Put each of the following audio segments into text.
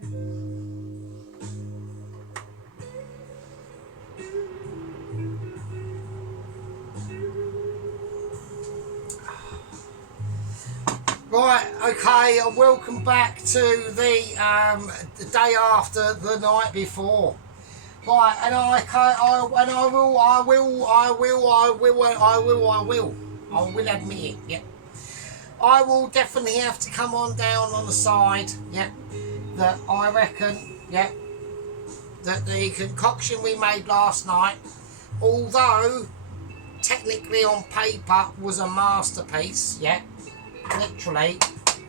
Right, okay, welcome back to the day after the night before. Right, and I will admit it, yeah. I will definitely have to come on down on the side, yeah, that I reckon, yeah, that the concoction we made last night, although technically on paper was a masterpiece, yeah, literally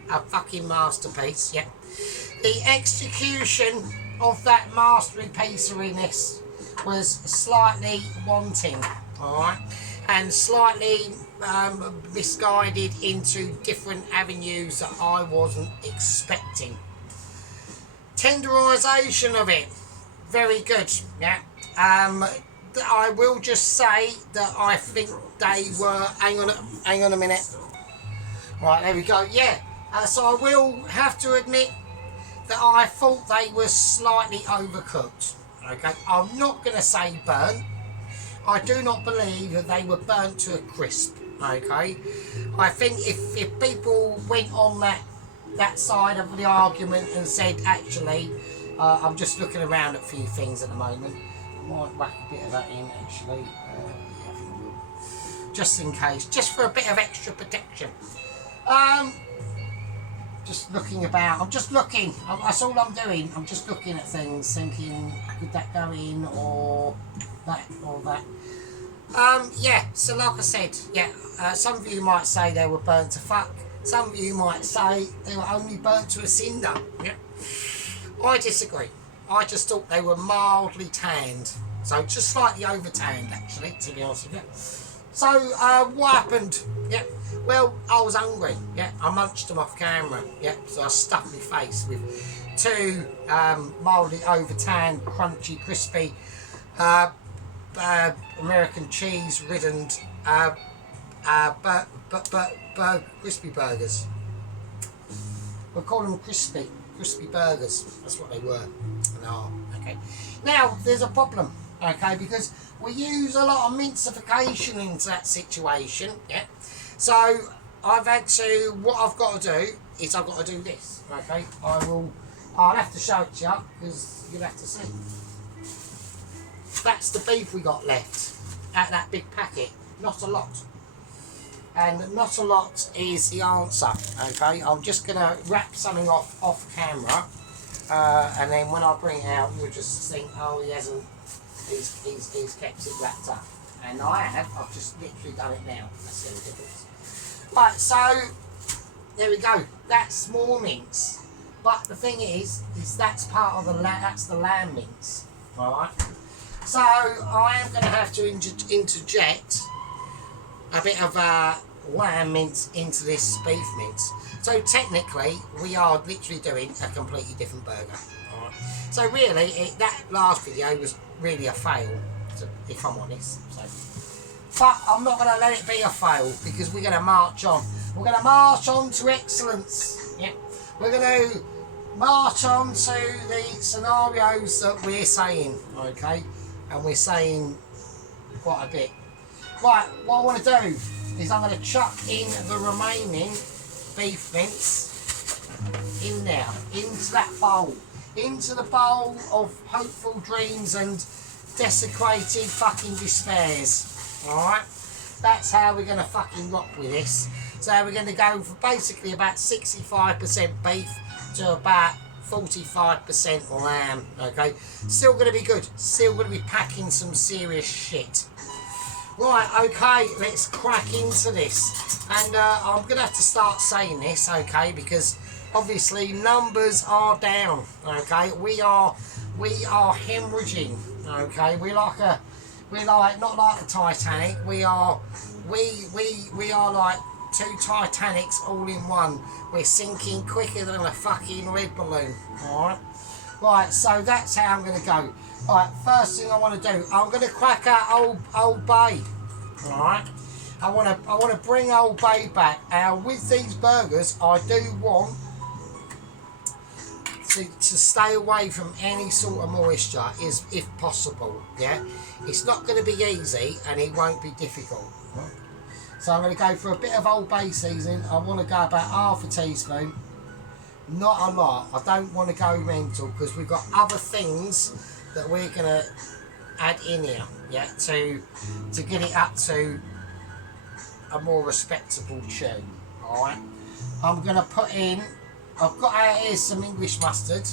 a fucking masterpiece, yeah. The execution of that masterpiece-iness was slightly wanting, alright, and slightly misguided into different avenues that I wasn't expecting. Tenderisation of it, very good, yeah. I will just say that I think they were, hang on a minute. Right, there we go, yeah. So I will have to admit that I thought they were slightly overcooked. Okay, I'm not going to say burnt. I do not believe that they were burnt to a crisp. Okay, I think if people went on that side of the argument and said, actually, I'm just looking around at a few things at the moment. I might whack a bit of that in, actually. Yeah, I think I will. Just in case, just for a bit of extra protection. Just looking about. I'm just looking. That's all I'm doing. I'm just looking at things, thinking, could that go in, or that, or that. Yeah. So like I said, yeah. Some of you might say they were burnt to fuck. Some of you might say they were only burnt to a cinder. Yeah. I disagree. I just thought they were mildly tanned. So just slightly over tanned, actually, to be honest with you. So what happened? Yeah. Well, I was hungry, yeah, I munched them off camera, yeah, so I stuffed my face with two mildly over-tanned, crunchy, crispy, American cheese-ridden crispy burgers. We'll call them crispy burgers, that's what they were. No, okay. Now, there's a problem, okay, because we use a lot of mincification into that situation, yeah. So I've had to, what I've got to do is I've got to do this, okay? I'll have to show it to you because you'll have to see. That's the beef we got left out that big packet, not a lot. And not a lot is the answer, okay? I'm just going to wrap something off camera and then when I bring it out you'll just think, oh, he's kept it wrapped up. And I have, I've just literally done it now. That's the only difference. Right, so there we go. That's more mince. But the thing is that's part of that's the lamb mince. Alright. So I am going to have to interject a bit of lamb mince into this beef mince. So technically we are literally doing a completely different burger. Alright. So really that last video was really a fail, if I'm honest. So. But I'm not going to let it be a fail because we're going to march on. We're going to march on to excellence. Yeah. We're going to march on to the scenarios that we're saying, okay? And we're saying quite a bit. Right, what I want to do is I'm going to chuck in the remaining beef mince in there, into that bowl. Into the bowl of hopeful dreams and desecrated fucking despairs. Alright, that's how we're going to fucking rock with this. So we're going to go for basically about 65% beef to about 45% lamb, okay? Still going to be good, still going to be packing some serious shit. Right, okay, let's crack into this. And I'm going to have to start saying this, okay, because obviously numbers are down, okay? We are hemorrhaging, okay? We're like not like the Titanic. We are like two Titanics all in one. We're sinking quicker than a fucking red balloon. Alright? Right, so that's how I'm gonna go. Alright, first thing I wanna do, I'm gonna crack out Old Bay. Alright? I wanna bring Old Bay back. Now with these burgers I do want to stay away from any sort of moisture is if possible. Yeah, it's not going to be easy and it won't be difficult. So I'm going to go for a bit of Old Bay seasoning. I want to go about half a teaspoon, not a lot. I don't want to go mental because we've got other things that we're going to add in here, yeah, to get it up to a more respectable tune. Alright, I'm going to put in, I've got out here some English mustard.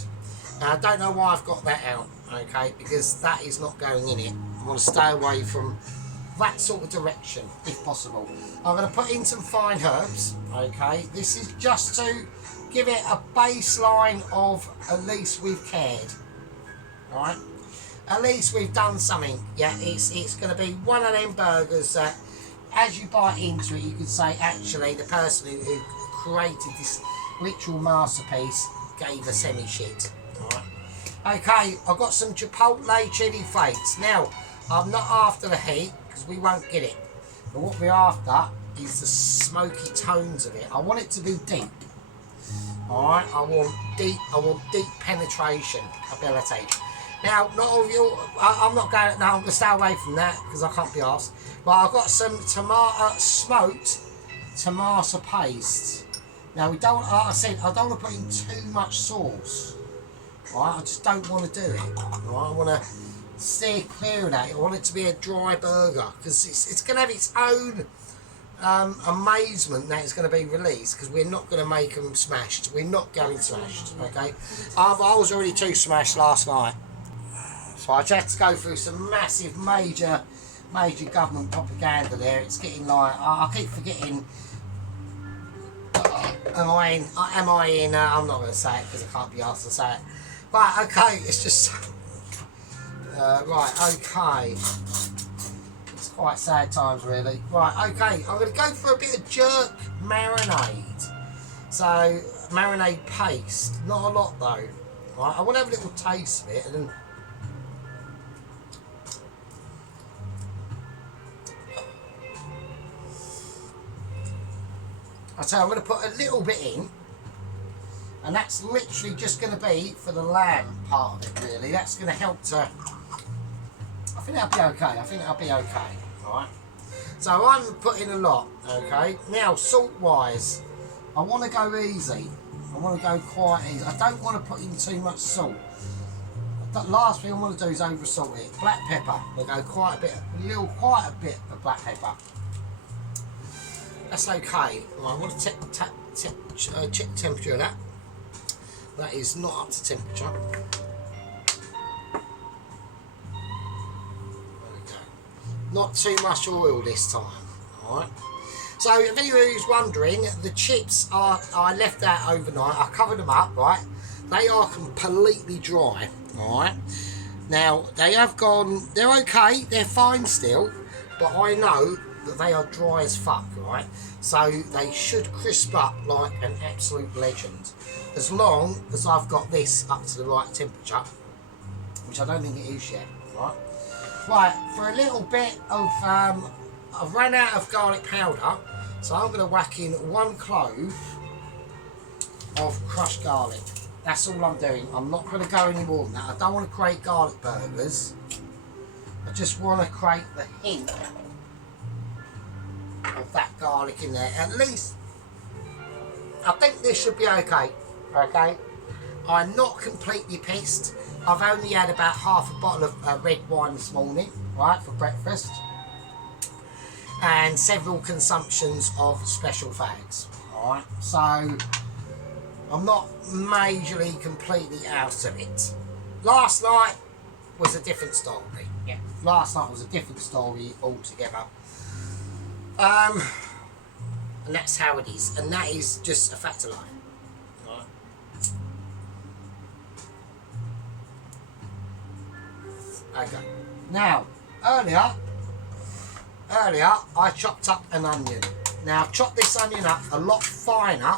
Now I don't know why I've got that out, okay, because that is not going in it. I want to stay away from that sort of direction if possible. I'm going to put in some fine herbs, okay. This is just to give it a baseline of at least we've cared. Alright, at least we've done something. Yeah, it's going to be one of them burgers that as you bite into it you can say actually the person who created this literal masterpiece gave us any shit. Alright, okay, I've got some chipotle chili flakes. Now I'm not after the heat because we won't get it, but what we're after is the smoky tones of it. I want it to be deep. Alright, I want deep penetration ability. Now, not all of you, I'm not going, no, I'm going to stay away from that because I can't be arsed. But I've got some smoked tomato paste. Now, we don't, like I said, I don't want to put in too much sauce. Right, I just don't want to do it. Right, I want to steer clear of that. I want it to be a dry burger because it's going to have its own amazement that it's going to be released because we're not going to make them smashed. We're not going smashed, okay? I was already too smashed last night. So I just had to go through some massive, major government propaganda there. It's getting like, I keep forgetting, am I in, I'm not going to say it because I can't be asked to say it. Right, okay, it's just, right, okay. It's quite sad times really. Right, okay, I'm going to go for a bit of jerk marinade. So, marinade paste, not a lot though. Right, I want to have a little taste of it and then so I'm going to put a little bit in, and that's literally just going to be for the lamb part of it really. That's going to help to, I think that'll be okay, alright. So I'm putting a lot, okay. Now salt wise, I want to go easy, I want to go quite easy. I don't want to put in too much salt. The last thing I want to do is over salt it. Black pepper, I'll go quite a bit of black pepper. That's okay. Right, I want to check the temperature of that. That is not up to temperature. There we go. Not too much oil this time. Alright. So if anybody's wondering, the chips I left out overnight. I covered them up, right? They are completely dry. Alright. Now they have gone, they're okay, they're fine still, but I know that they are dry as fuck, right? So they should crisp up like an absolute legend, as long as I've got this up to the right temperature, which I don't think it is yet, right? Right, for a little bit of, I've run out of garlic powder, so I'm going to whack in 1 clove of crushed garlic. That's all I'm doing. I'm not going to go any more than that. I don't want to create garlic burgers. I just want to create the hint of that garlic in there. At least I think this should be okay. Okay, I'm not completely pissed. I've only had about half a bottle of red wine this morning, right, for breakfast, and several consumptions of special fags. Alright, so I'm not majorly completely out of it. Last night was a different story. Yeah, last night was a different story altogether. And that's how it is, and that is just a fact of life. Right. Okay. Now, earlier I chopped up an onion. Now I've chopped this onion up a lot finer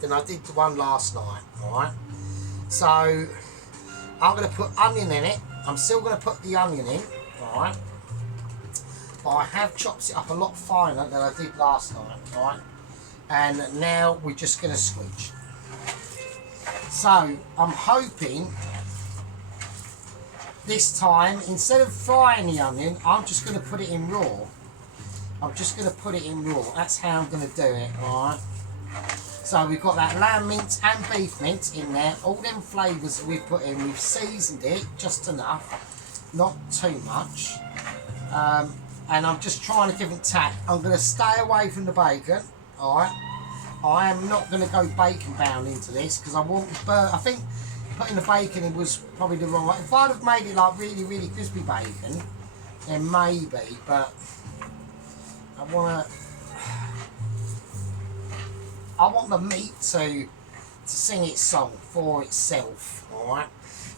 than I did the one last night. Alright. So I'm going to put onion in it. I'm still going to put the onion in. Alright. But I have chopped it up a lot finer than I did last night, right? And now we're just going to switch. So I'm hoping this time, instead of frying the onion, I'm just going to put it in raw. I'm just going to put it in raw. That's how I'm going to do it, alright? So we've got that lamb mince and beef mince in there. All them flavours that we've put in, we've seasoned it just enough, not too much. And I'm just trying a different tack. I'm going to stay away from the bacon, alright? I am not going to go bacon bound into this because I want the I think putting the bacon in was probably the wrong way. If I'd have made it like really, really crispy bacon, then maybe, but I want the meat to sing its song for itself, alright?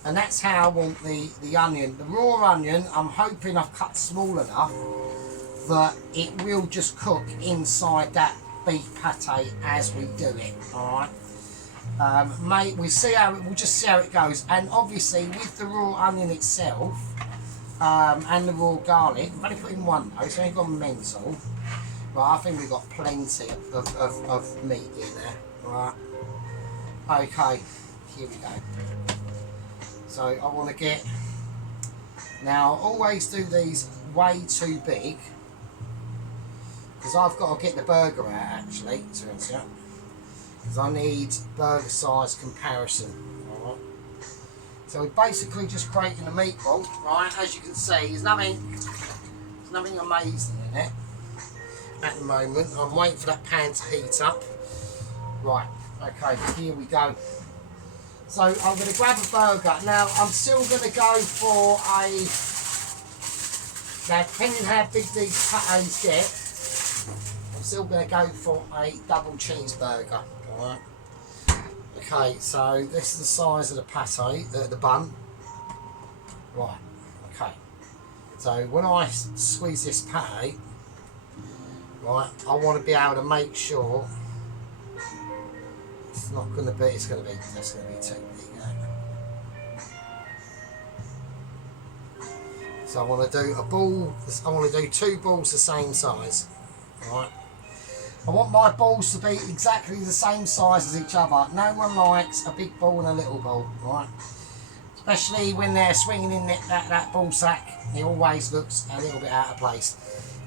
And that's how I want the onion. The raw onion, I'm hoping I've cut small enough that it will just cook inside that beef pate as we do it, alright? Mate, we'll just see how it goes. And obviously with the raw onion itself, and the raw garlic, I've only put in one though, so I ain't gone mental. Right, I think we've got plenty of meat in there. Right. Okay, here we go. So I want to get, now I always do these way too big because I've got to get the burger out actually, turns out, because I need burger size comparison. Alright. So we're basically just creating a meatball, right? As you can see, there's nothing amazing in it at the moment. I'm waiting for that pan to heat up. Right, okay, here we go. So I'm going to grab a burger. Now I'm still going to go for now depending how big these patties get, I'm still going to go for a double cheeseburger. Alright. Okay, so this is the size of the pate, the bun. Right, okay. So when I squeeze this pate, right, I want to be able to make sure it's not going to be, that's going to be too big. So I want to do a ball, I want to do two balls the same size. Right. I want my balls to be exactly the same size as each other. No one likes a big ball and a little ball, right? Especially when they're swinging in that ball sack, it always looks a little bit out of place.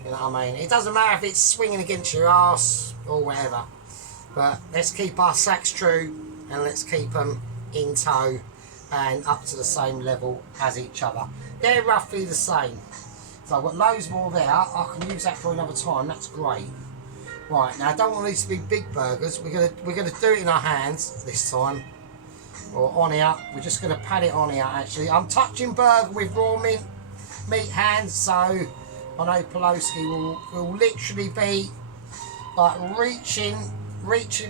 You know what I mean? It doesn't matter if it's swinging against your ass or whatever. But let's keep our sacks true and let's keep them in tow and up to the same level as each other. They're roughly the same. So I've got loads more there. I can use that for another time. That's great. Right, now I don't want these to be big burgers. We're gonna do it in our hands this time. Or on here. We're just gonna pat it on here actually. I'm touching burger with raw meat hands, so I know Poloski will literally be like reaching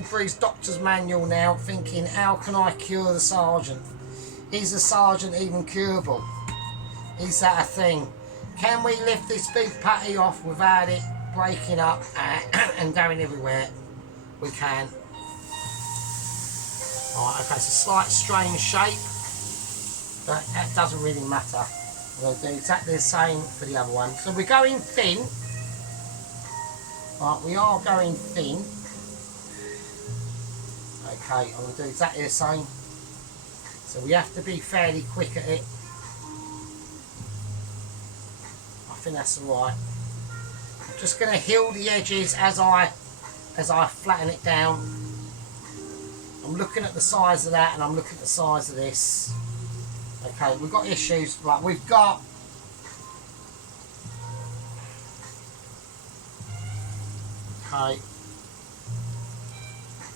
for his doctor's manual now, thinking, how can I cure the sergeant? Is the sergeant even curable? Is that a thing? Can we lift this beef patty off without it breaking up and going everywhere? We can. Alright, okay, it's a slight strange shape, but that doesn't really matter. We'll do exactly the same for the other one. So we're going thin. Right, we are going thin. Okay, I'm going to do exactly the same. So we have to be fairly quick at it. I think that's alright. I'm just going to heal the edges as I flatten it down. I'm looking at the size of that and I'm looking at the size of this. Okay, we've got issues. Right, we've got... Okay.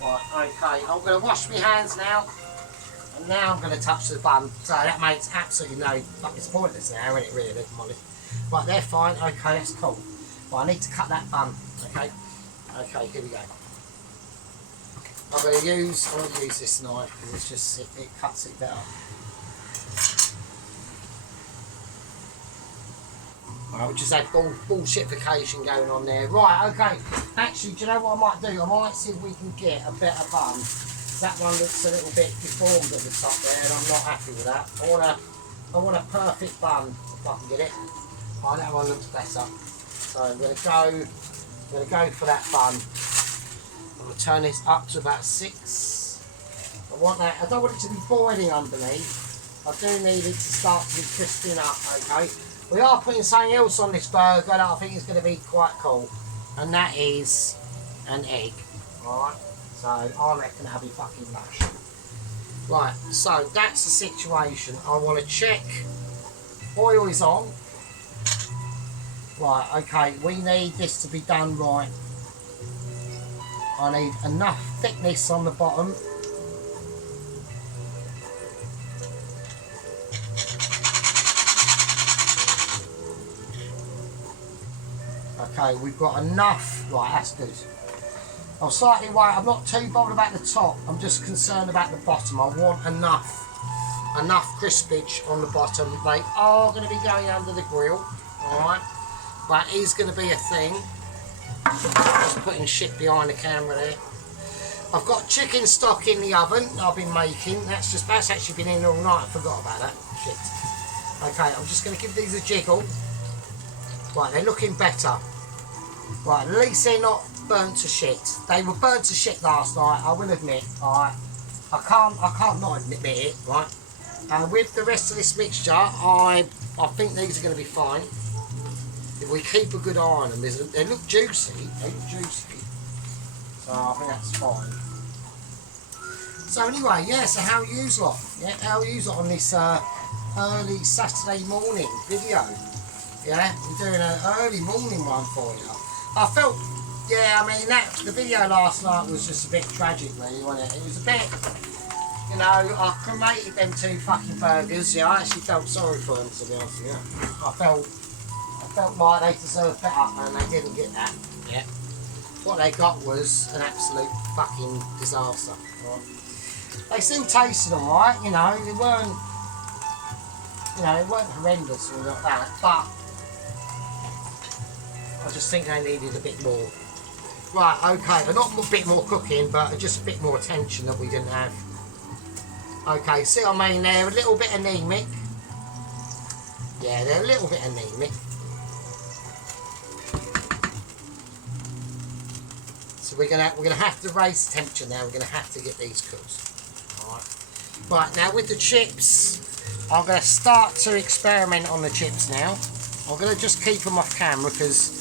Right, okay, I'm going to wash my hands now. And now I'm going to touch the bun. So that makes absolutely no... Like, it's pointless now, isn't it, really, if I'm honest. Right, they're fine. Okay, that's cool. Right, I need to cut that bun. Okay. Okay, here we go. I'm going to use this knife because it's just it cuts it better. Right, we just had bullshitification going on there. Right, okay. Actually, do you know what I might do? I might see if we can get a better bun. That one looks a little bit deformed at the top there, and I'm not happy with that. I want a perfect bun if I can get it. Right, that one looks better. So I'm going to go for that bun. I'm going to turn this up to about 6. I want that. I don't want it to be boiling underneath. I do need it to start to be crisping up, okay? We are putting something else on this burger that I think is going to be quite cool. And that is an egg. Alright? So I reckon that'll be fucking lush. Right, so that's the situation. I want to check oil is on. Right, okay, we need this to be done right. I need enough thickness on the bottom. Okay, we've got enough. Right, that's good. I'm slightly worried. I'm not too bothered about the top. I'm just concerned about the bottom. I want enough crispage on the bottom. They are going to be going under the grill. Alright. That is going to be a thing. Just putting shit behind the camera there. I've got chicken stock in the oven I've been making. That's actually been in all night. I forgot about that. Shit. Okay, I'm just going to give these a jiggle. Right, they're looking better. Right, at least they're not burnt to shit. They were burnt to shit last night, I will admit. Alright. I can't not admit it, right? With the rest of this mixture, I think these are going to be fine. If we keep a good eye on them, they look juicy. They look juicy. So I think that's fine. So anyway, yeah, so how are yous lot? Yeah, how are yous lot on this early Saturday morning video? Yeah, we're doing an early morning one for you. I felt, yeah, I mean, the video last night was just a bit tragic, really, wasn't it? It was a bit, you know, I cremated them 2 fucking burgers. Yeah, I actually felt sorry for them, to be honest with you. I felt like they deserved better, and they didn't get that. Yeah. What they got was an absolute fucking disaster. Right? They still tasted alright, you know, they weren't horrendous or like that, but I just think they needed a bit more. Right, okay, not a bit more cooking, but just a bit more attention that we didn't have. Okay, see what I mean there, a little bit anemic. Yeah, they're a little bit anemic. So we're gonna have to raise the temperature now. We're gonna have to get these cooked. Alright. Right, now with the chips, I'm gonna start to experiment on the chips now. I'm gonna just keep them off camera because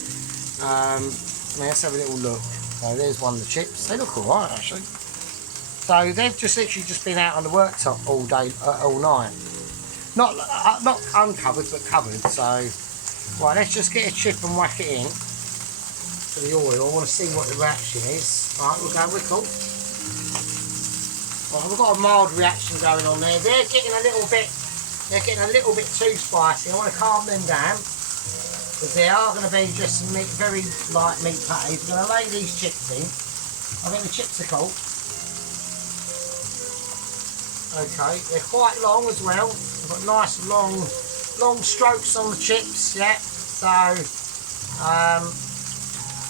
let's have a little look. So there's one of the chips. They look alright actually. So they've just literally just been out on the worktop all day, all night. Not uncovered, but covered. So right, let's just get a chip and whack it in to the oil. I want to see what the reaction is. Right, we'll go with cool. Right, we've got a mild reaction going on there. They're getting a little bit too spicy. I want to calm them down. Because they are going to be just some very light meat patties. I'm going to lay these chips in. I think the chips are cool. Okay, they're quite long as well. They've got nice long strokes on the chips, yeah. So,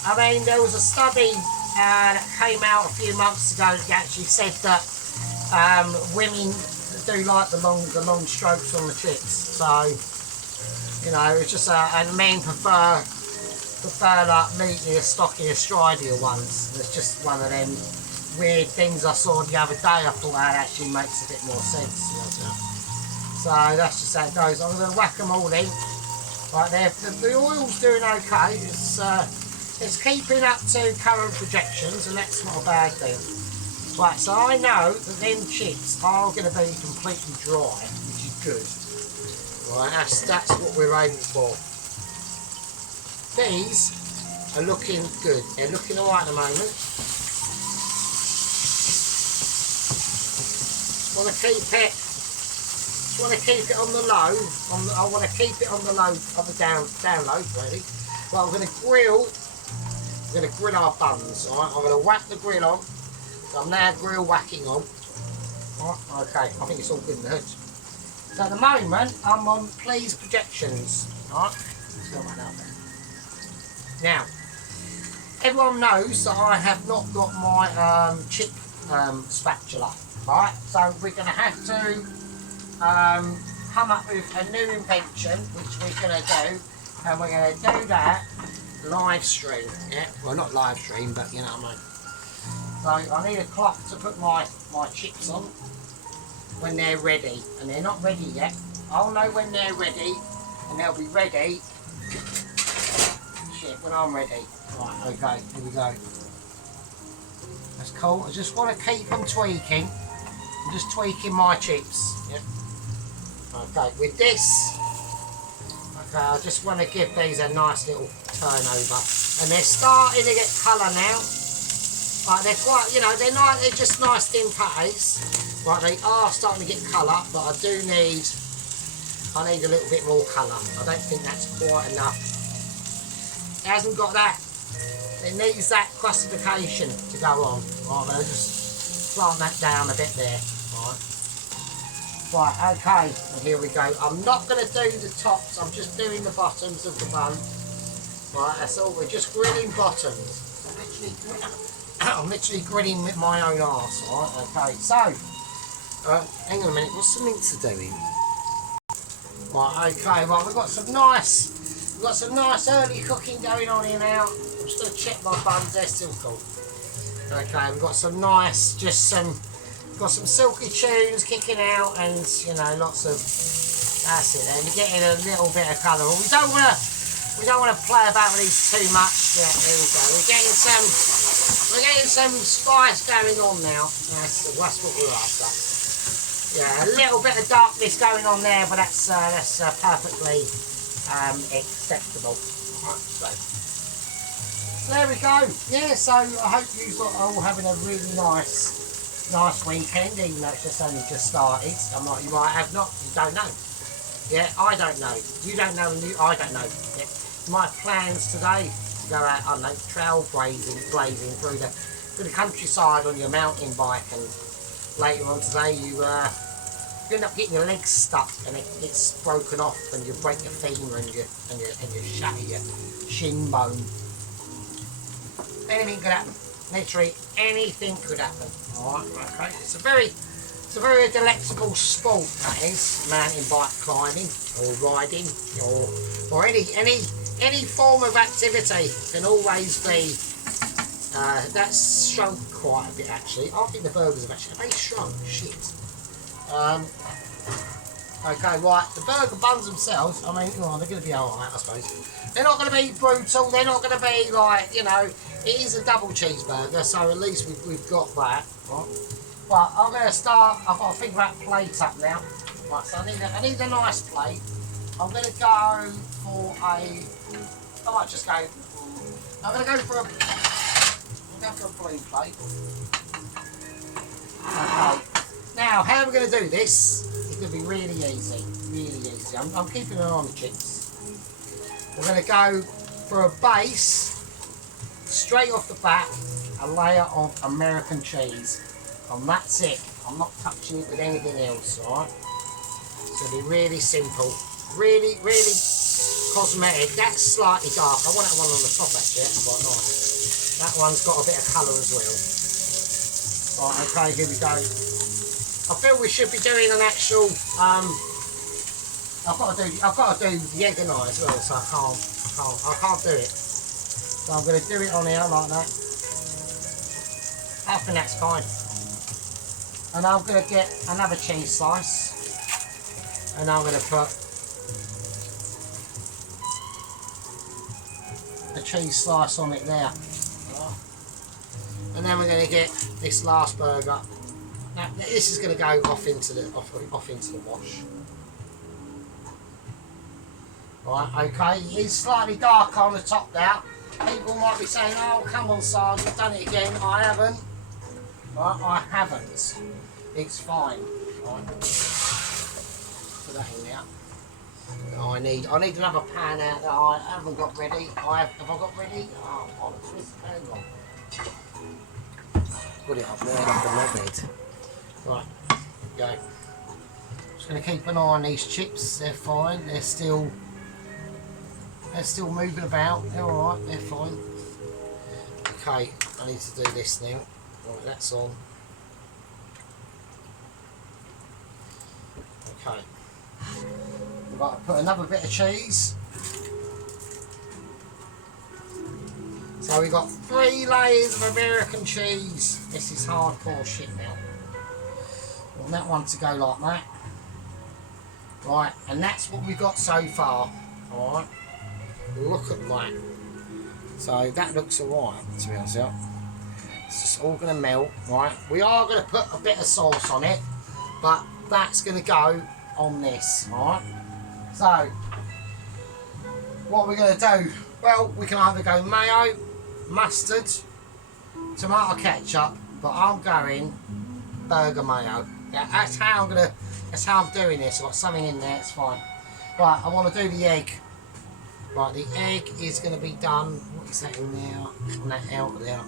I mean, there was a study that came out a few months ago that actually said that women do like the long strokes on the chips. So, you know, it's just and men prefer like meatier, stockier, stridier ones. And it's just one of them weird things I saw the other day. I thought that actually makes a bit more sense. You know? So that's just how it goes. I'm going to whack them all in. Right there, the oil's doing okay. It's keeping up to current projections, and that's not a bad thing. Right, so I know that them chips are going to be completely dry, which is good. Right, that's what we're aiming for. These are looking good. They're looking alright at the moment. Want to keep it on the low. I want to keep it on the low, on the down low, really. Well, I'm going to grill our buns. All right, I'm going to whack the grill on. So I'm now grill whacking on. All right, okay, I think it's all good in the hood. So at the moment, I'm on please projections. All right, let's go right out there. Now, everyone knows that I have not got my chip spatula. Right, so we're going to have to come up with a new invention, which we're going to do, and we're going to do that live stream. Yeah, well, not live stream, but you know what I mean. So I need a clock to put my chips on when they're ready, and they're not ready yet. I'll know when they're ready, and they'll be ready. Shit, when I'm ready. Right, okay, here we go. That's cool. I just want to keep them tweaking. I'm just tweaking my chips. Yep. Okay, with this, okay, I just want to give these a nice little turnover, and they're starting to get colour now. Right, they're quite, you know, they're nice. They're just nice thin patties. Right, they are starting to get colour, but I need a little bit more colour. I don't think that's quite enough. It hasn't got that. It needs that crustification to go on. Right, I'll just plant that down a bit there. Right. Right, okay, and here we go. I'm not going to do the tops, I'm just doing the bottoms of the bun. Right, that's all, we're just grilling bottoms. I'm literally grilling with my own arse, right, okay. So, hang on a minute, what's the mincer doing? Right, okay, well we've got some nice early cooking going on here now. I'm just going to check my buns, they're still cool. Okay, we've got some nice, got some silky tunes kicking out, and you know, lots of, that's it, and we're getting a little bit of colour. We don't want to play about with these too much. Yeah, there we go. We're getting some spice going on now. That's what we're after. Yeah, a little bit of darkness going on there, but that's perfectly acceptable. Right, so there we go. Yeah, so I hope you've got all having a really nice weekend, even though it's just only just started. You might have not, you don't know. Yeah, I don't know. You don't know, and I don't know. Yeah. My plans today to go out, I don't know, blazing through the countryside on your mountain bike, and later on today you end up getting your legs stuck and it gets broken off, and you break your femur and you shatter your shin bone. Anything could happen. Literally anything could happen. Alright, okay. It's a very delectable sport, that is, mountain bike climbing or riding or any form of activity can always be that's shrunk quite a bit actually. I think the burgers have they shrunk, shit. Okay, right, the burger buns themselves, I mean, well, they're going to be alright, I suppose. They're not going to be brutal, they're not going to be like, you know, it is a double cheeseburger, so at least we've got that. Right. But I'm going to start, I've got to figure that plate up now. Right, so I need a nice plate. I'm going to go for I might just go, I'm going to go for a blue plate. Okay. Now, how are we going to do this? It's going to be really easy, really easy. I'm keeping an eye on the chips. We're going to go for a base, straight off the bat, a layer of American cheese. And that's it. I'm not touching it with anything else, alright? So it'll be really simple. Really, really cosmetic. That's slightly dark. I want that one on the top actually, that's quite nice. That one's got a bit of colour as well. Alright, okay, here we go. I feel we should be doing an actual I've got to do the egg and I as well, so I can't do it. So I'm going to do it on here like that. I think that's fine. And I'm going to get another cheese slice, and I'm going to put a cheese slice on it there. And then we're going to get this last burger. Now this is going to go off into the wash. Right, okay, it's slightly darker on the top there. People might be saying, oh come on Sarge, you've done it again. I haven't. Right, I haven't. It's fine. Right. Put that in there. I need another pan out that I haven't got ready. Have I got ready? Oh, bollocks, hang on. Put it up there like a knobhead. Right, go. Just going to keep an eye on these chips. They're fine. They're still moving about. They're all right. They're fine. Okay, I need to do this now. Right, that's on. Okay. We've got to put another bit of cheese. So we've got 3 layers of American cheese. This is hardcore shit now. I want that one to go like that. Right, and that's what we've got so far. Alright. Look at that. So that looks alright, to be honest. It's just all going to melt, right? We are going to put a bit of sauce on it, but that's going to go on this, alright? So, what we're going to do, well, we can either go mayo, mustard, tomato ketchup, but I'm going burger mayo. Yeah, that's how I'm doing this. I've got something in there, it's fine. Right, I want to do the egg. Right, the egg is going to be done. What is that in there? On that out there.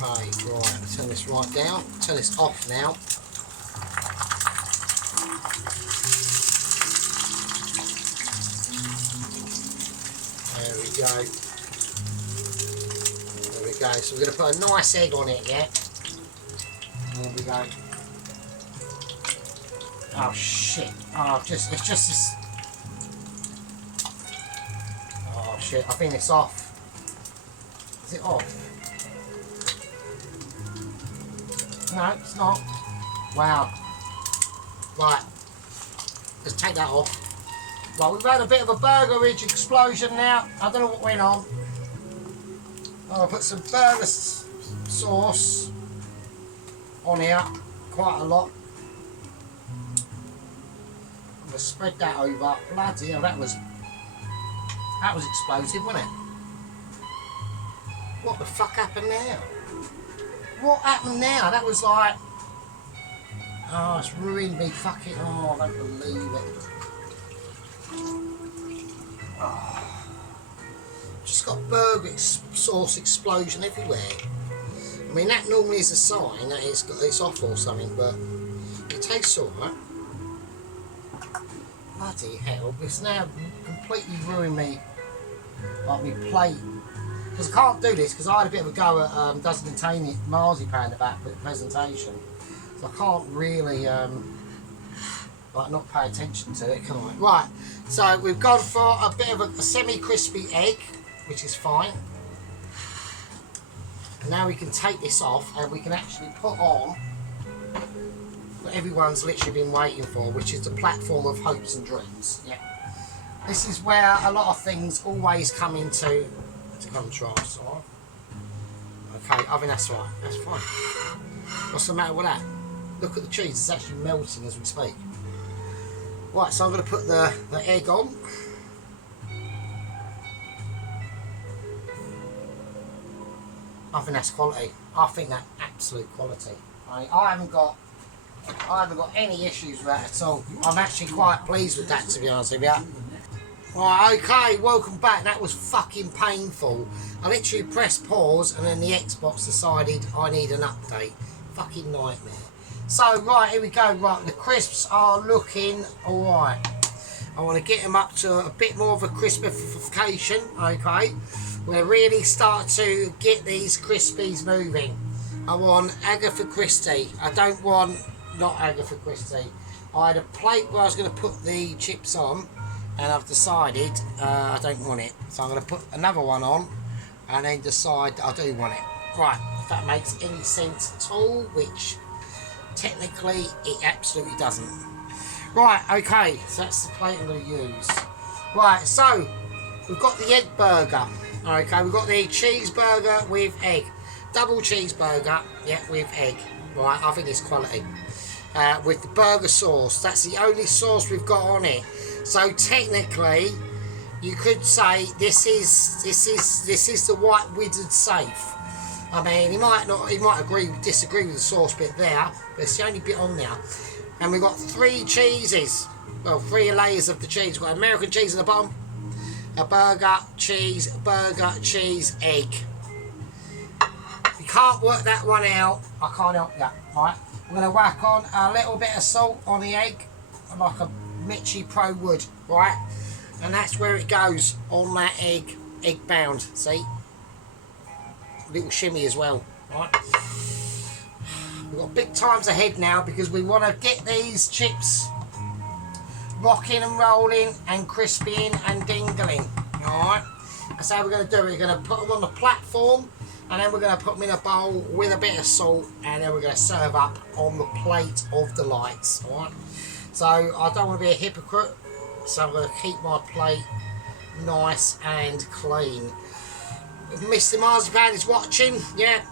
Okay, right, turn this right down. Turn this off now. There we go. There we go. So we're going to put a nice egg on it, yeah? There we go. Oh shit. Oh, it's just this. Oh shit, I think it's off. Is it off? No, it's not. Wow. Right. Let's take that off. Right, we've had a bit of a burger ridge explosion now. I don't know what went on. I'll put some burger sauce on here. Quite a lot. I'm going to spread that over. Bloody hell, that was explosive, wasn't it? What the fuck happened now? What happened now? That was like... Oh, it's ruined me. Fucking... Oh, I don't believe it. Oh. Just got burger sauce explosion everywhere. I mean, that normally is a sign that it's off or something, but it tastes alright. Bloody hell. It's now completely ruined me. Like my plate. Because I can't do this because I had a bit of a go at doesn't contain marzipan about the presentation, so I can't really like not pay attention to it, can I? Right, so we've gone for a bit of a semi-crispy egg, which is fine. And now we can take this off and we can actually put on what everyone's literally been waiting for, which is the platform of hopes and dreams. Yeah, this is where a lot of things always come into contrast. Right? Okay, I think that's right. That's fine. What's the matter with that? Look at the cheese. It's actually melting as we speak. Right, so I'm going to put the egg on. I think that's quality. I think that's absolute quality. I haven't got any issues with that at all. I'm actually quite pleased with that, to be honest with you. Right, okay, welcome back. That was fucking painful. I literally pressed pause and then the Xbox decided I need an update. Fucking nightmare. So, right, here we go. Right, the crisps are looking alright. I want to get them up to a bit more of a crispification, okay? We're going to really start to get these crispies moving. I want Agatha Christie. I don't want not Agatha Christie. I had a plate where I was going to put the chips on, and I've decided I don't want it. So I'm going to put another one on and then decide that I do want it. Right, if that makes any sense at all, which technically it absolutely doesn't. Right, okay, so that's the plate I'm going to use. Right, so we've got the egg burger. Okay, we've got the cheeseburger with egg. Double cheeseburger, yeah, with egg. Right, I think it's quality. With the burger sauce. That's the only sauce we've got on it. So technically, you could say this is the white wizard safe. I mean, he might disagree with the sauce bit there, but it's the only bit on there. And we've got 3 cheeses. Well, 3 layers of the cheese. We've got American cheese at the bottom, a burger, cheese, egg. If you can't work that one out, I can't help you. Right? We're going to whack on a little bit of salt on the egg, like a Mitchie Pro would, right? and that's where it goes on that egg bound. See, little shimmy as well. Right, we've got big times ahead now because we want to get these chips rocking and rolling and crisping and dingling. Alright, that's how we're going to do it. We're going to put them on the platform, and then we're going to put them in a bowl with a bit of salt, and then we're going to serve up on the plate of the lights. Alright, so I don't want to be a hypocrite, so I'm going to keep my plate nice and clean. If Mr. Marzipan is watching, yeah,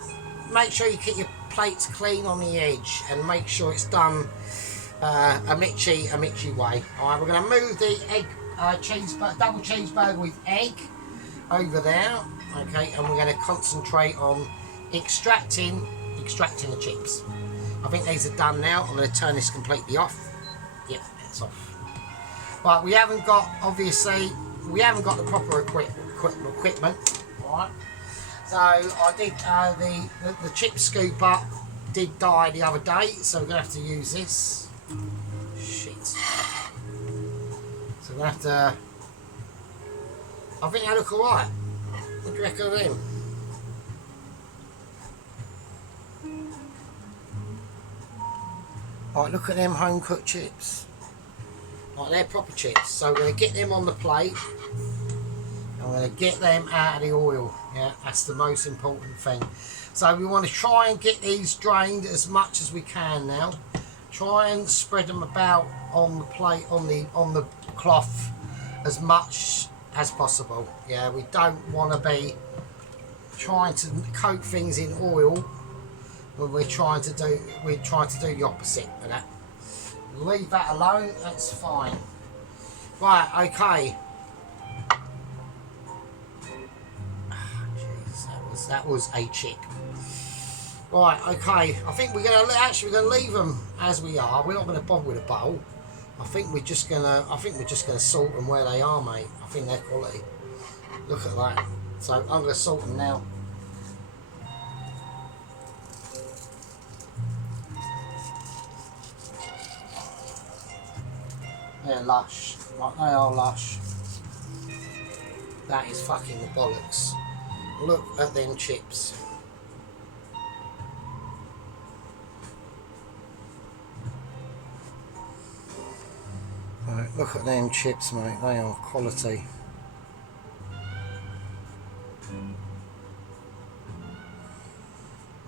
make sure you keep your plates clean on the edge and make sure it's done a Mitchy way. Alright, we're going to move the egg double cheeseburger with egg over there. Okay, and we're going to concentrate on extracting the chips. I think these are done now. I'm going to turn this completely off. Yep, it's off. But we haven't got, obviously, the proper equipment. Alright, so I did the chip scooper did die the other day, so we're going to have to use this. Shit. So we're going to have to, I think they look alright. What do you reckon of them? Right, look at them home cooked chips. Like, they're proper chips. So we're going to get them on the plate. I'm going to get them out of the oil. Yeah, that's the most important thing. So we want to try and get these drained as much as we can now. Try and spread them about on the plate, on the cloth, as much as possible. Yeah, we don't want to be trying to coat things in oil when we're trying to do the opposite of that. Leave that alone. That's fine. Right. Okay. That was a chip. Right, okay. I think we're gonna leave them as we are. We're not gonna bother with a bowl. I think we're just gonna salt them where they are, mate. I think they're quality. Look at that. So I'm gonna salt them now. They're lush. Right, they are lush. That is fucking the bollocks. Look at them chips. Right, look at them chips, mate. They are quality.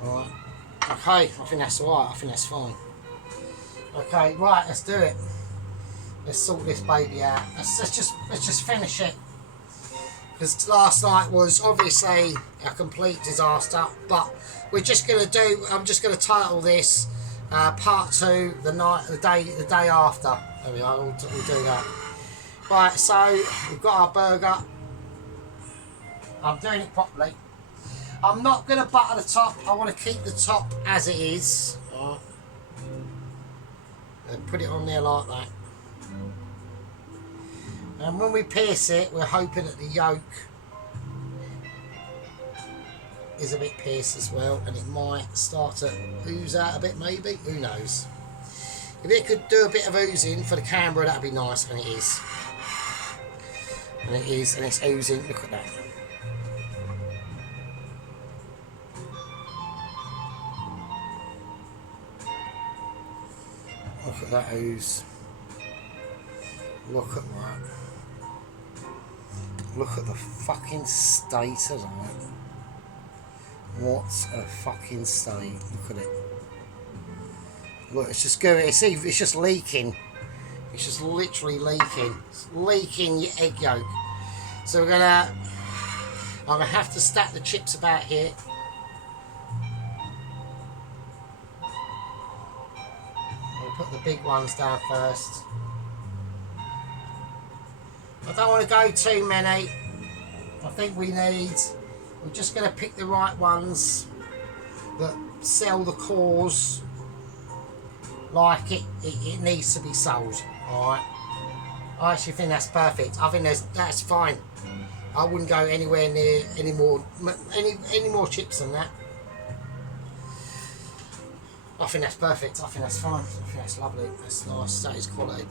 Alright. Okay, I think that's alright. I think that's fine. Okay, right, let's do it. Let's sort this baby out. Let's just finish it. Because last night was obviously a complete disaster, but we're just going to do, I'm just going to title this part 2, the day after. There we go, we'll do that. Right, so we've got our burger. I'm doing it properly. I'm not going to butter the top, I want to keep the top as it is. Right. And put it on there like that. And when we pierce it, we're hoping that the yolk is a bit pierced as well, and it might start to ooze out a bit, maybe. Who knows? If it could do a bit of oozing for the camera, that'd be nice, and it is. And it is, and it's oozing. Look at that. Look at that ooze. Look at that. Look at the fucking state of that. What a fucking state. Look at it. Look, it's just going, it's just leaking. It's just literally leaking. It's leaking your egg yolk. So I'm gonna have to stack the chips about here. I'll put the big ones down first. I don't want to go too many. I think we're just going to pick the right ones that sell the cause like it needs to be sold. Alright. I actually think that's perfect. I think that's fine. I wouldn't go anywhere near any more chips than that. I think that's perfect. I think that's fine. I think that's lovely. That's nice. That is quality.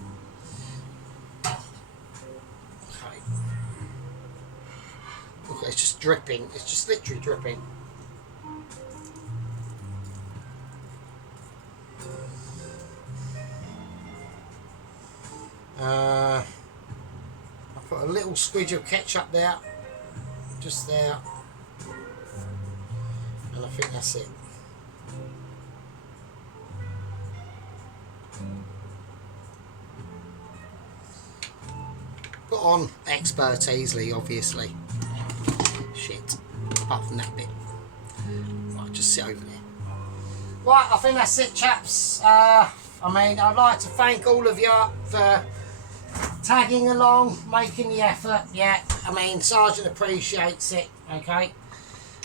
Look, it's just dripping. It's just literally dripping. I put a little squidge of ketchup there, just there, and I think that's it. Put on expertise, obviously. Shit. Apart from that bit. Right, just sit over there. Right, I think that's it, chaps. I mean, I'd like to thank all of you for tagging along, making the effort. Yeah, I mean, Sergeant appreciates it. Okay.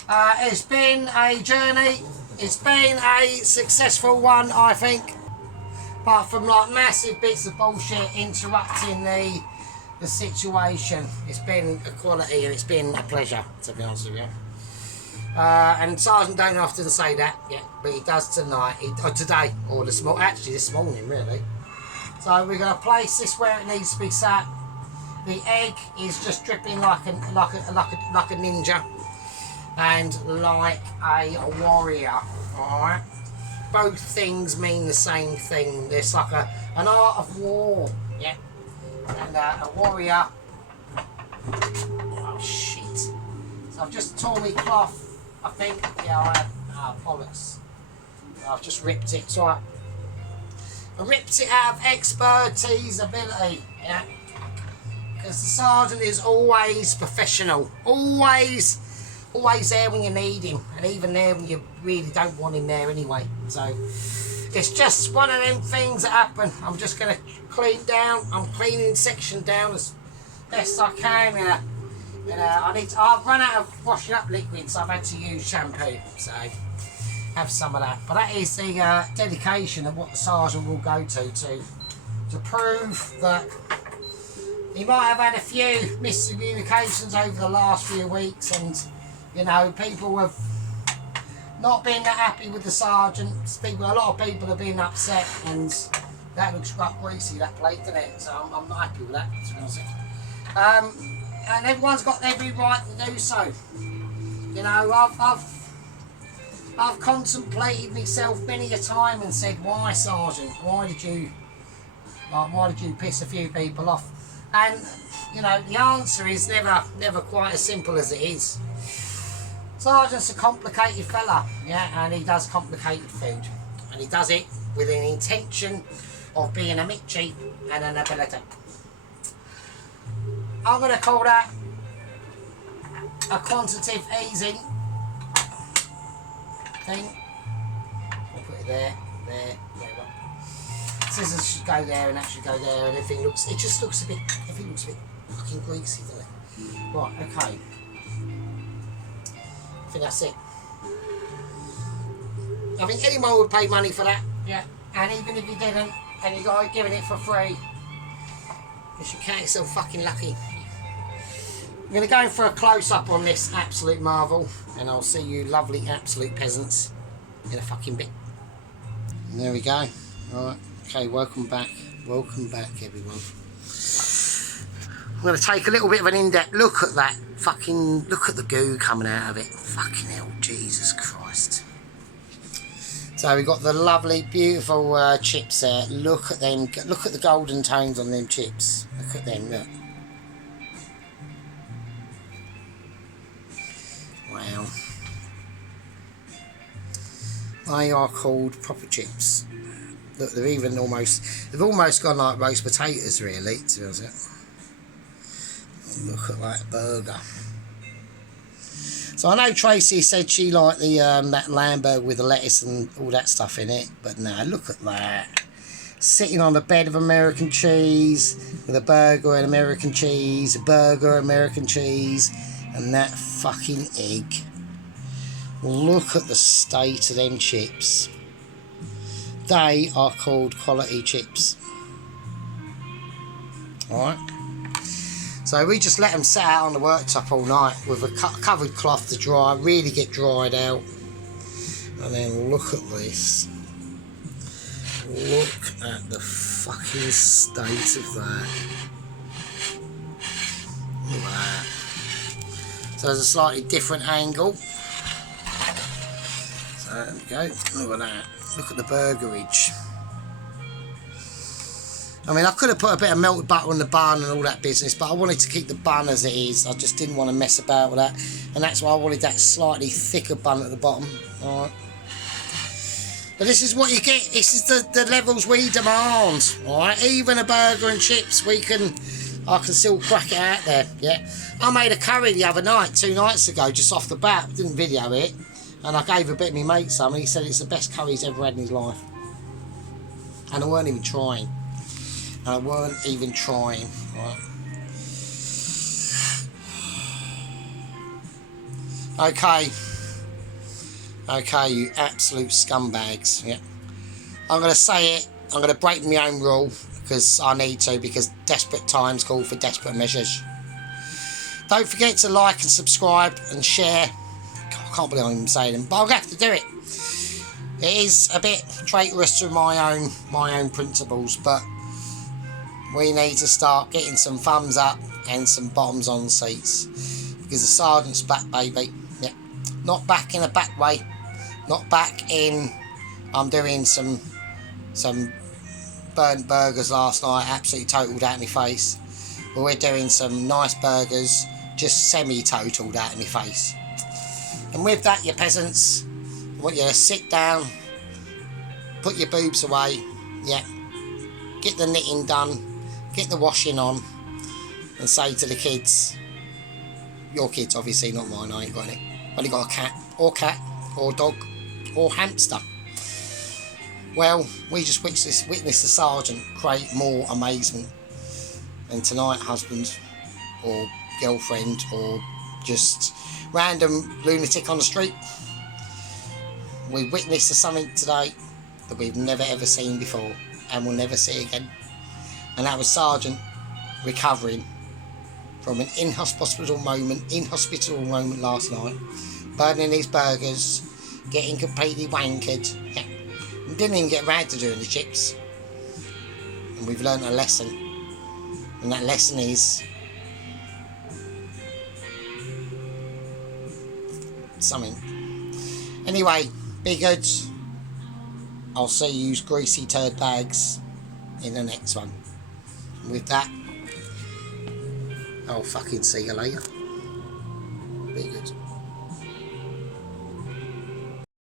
It's been a journey. It's been a successful one, I think. Apart from like massive bits of bullshit interrupting the situation, it's been a quality and it's been a pleasure, to be honest with you. And Sergeant don't often say that, yeah, but he does tonight, or today, or this morning, really. So we're going to place this where it needs to be sat. The egg is just dripping like a ninja and like a warrior. All right. Both things mean the same thing. There's like an art of war, yeah, and a warrior. Oh shit! So I've just torn my cloth. I think, yeah, I have. Oh, bollocks! I've just ripped it. So I ripped it out of expertise ability, yeah. Because the sergeant is always professional, always there when you need him, and even there when you really don't want him there anyway. So it's just one of them things that happen. I'm just going to clean down. I'm cleaning section down as best I can. I've run out of washing up liquid, so I've had to use shampoo. So have some of that. But that is the dedication of what the sergeant will go to prove that. He might have had a few miscommunications over the last few weeks, and you know, people have not been that happy with the sergeant. A lot of people have been upset, and that looks quite greasy, that plate, doesn't it? So I'm not happy with that, to be honest. And everyone's got every right to do so. You know, I've contemplated myself many a time and said, why, Sergeant? Why did you piss a few people off? And you know, the answer is never quite as simple as it is. Sergeant's a complicated fella, yeah, and he does complicated food, and he does it with an intention of being a Mitchie and an ability. I'm going to call that a quantitative easing thing. I'll put it there. Scissors should go there and that should go there, and everything looks a bit fucking greasy, doesn't it? Right, okay. I think that's it. I think anyone would pay money for that, yeah. And even if you didn't, and you got giving it for free, you should count yourself fucking lucky. I'm going to go for a close-up on this absolute marvel, and I'll see you lovely absolute peasants in a fucking bit. And there we go. Alright, okay, welcome back everyone. I'm going to take a little bit of an in-depth look at that fucking, look at the goo coming out of it. Fucking hell, Jesus Christ. So we've got the lovely, beautiful chips there. Look at them, look at the golden tones on them chips. Look at them, look. Wow. They are called proper chips. Look, they've almost gone like roast potatoes, really, to be honest. Look at that burger. So I know Tracy said she liked the that lamb burger with the lettuce and all that stuff in it, but no, look at that. Sitting on a bed of American cheese with a burger and American cheese, a burger, American cheese, and that fucking egg. Look at the state of them chips. They are called quality chips. Alright. So we just let them sit out on the worktop all night with a covered cloth to dry, really get dried out. And then look at this. Look at the fucking state of that. Look at that. So there's a slightly different angle. So there we go. Look at that. Look at the burgerage. I mean, I could have put a bit of melted butter on the bun and all that business, but I wanted to keep the bun as it is. I just didn't want to mess about with that. And that's why I wanted that slightly thicker bun at the bottom. Alright. But this is what you get. This is the levels we demand. Alright. Even a burger and chips, I can still crack it out there. Yeah. I made a curry the other night, 2 nights ago, just off the bat. Didn't video it. And I gave a bit of my mate some, and he said it's the best curry he's ever had in his life. And I weren't even trying. Right. Okay, you absolute scumbags. Yeah. I'm going to say it. I'm going to break my own rule because I need to, because desperate times call for desperate measures. Don't forget to like and subscribe and share. I can't believe I'm even saying them, but I'll have to do it. It is a bit traitorous to my own principles, but we need to start getting some thumbs up and some bottoms on seats, because the sergeant's back, baby. Yeah. Not back in a back way, not back in. I'm doing some burnt burgers last night, absolutely totaled out of my face. But we're doing some nice burgers, just semi-totaled out of my face. And with that, you peasants, I want you to sit down, put your boobs away, yeah, get the knitting done, get the washing on, and say to the kids, your kids obviously, not mine, I ain't got any, only got a cat, or dog, or hamster. Well, we just witnessed the sergeant create more amazement. And tonight, husband, or girlfriend, or just random lunatic on the street, we witnessed something today that we've never ever seen before, and will never see again. And that was Sergeant recovering from an inhospitable moment last night, burning his burgers, getting completely wankered. Yeah. And didn't even get round to doing the chips. And we've learned a lesson, and that lesson is something. Anyway, be good. I'll see you greasy turd bags in the next one. With that, I'll fucking see you later. Be good.